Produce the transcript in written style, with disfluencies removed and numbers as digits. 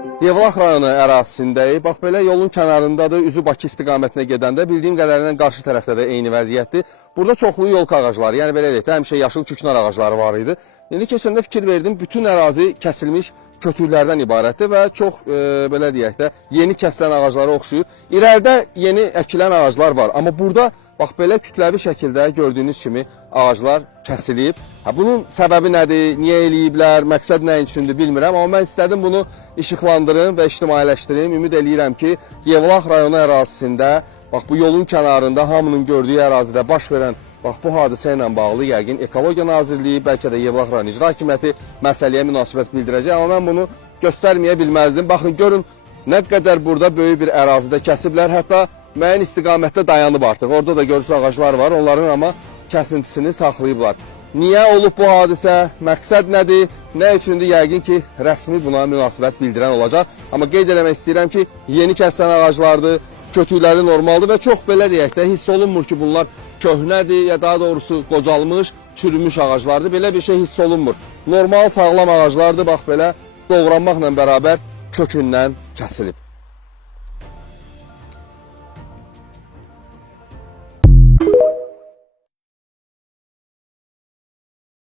Yevlax rayonu ərazisindəyik. Bax, belə yolun kənarındadır, üzü Bakı istiqamətinə gedəndə. Bildiyim qədərilə qarşı tərəfdə də eyni vəziyyətdir. Burada çoxlu yolka ağacları, yəni belə deyək də, həmişə yaşıl küknar ağacları var idi. İndi keçəndə fikir verdim, bütün ərazi kəsilmiş kötüklərdən ibarətdir və çox, belə deyək də, yeni kəsilən ağaclara oxşuyur. İrəlidə yeni əkilən ağaclar var, amma burada, bax, belə kütləvi şəkildə gördüyünüz kimi ağaclar kəsilib. Bunun səbəbi nədir, niyə eləyiblər, məqsəd nə üçündür bilmirəm, amma mən istədim bunu işıqlandırım və ictimailəşdirim. Ümid eləyirəm ki, Yevlax rayonu ərazisində, bax, bu yolun kənarında hamının gördüyü ərazidə baş verən bax, bu hadisə ilə bağlı yəqin Ekologiya Nazirliyi, bəlkə də Yevlax rayon İcra Hakimiyyəti məsələyə münasibət bildirəcək, amma mən bunu göstərməyə bilməzdim. Baxın, görün, nə qədər burada böyük bir ərazidə kəsiblər, hətta müəyyən istiqamətdə dayanıb artıq. Orada da görürsünüz ağaclar var, onların amma kəsintisini saxlayıblar. Niyə olub bu hadisə, məqsəd nədir, nə üçündür, yəqin ki, rəsmi buna münasibət bildirən olacaq. Amma qeyd eləmək istəyirəm ki, yeni kəsilən ağaclardır, kötükləri normaldır və çox belə deyək də, hiss olunmur ki, bunlar köhnədir, ya daha doğrusu qocalmış, çürümüş ağaclardır. Belə bir şey hiss olunmur. Normal, sağlam ağaclardır, bax belə doğranmaqla bərabər kökündən kəsilib.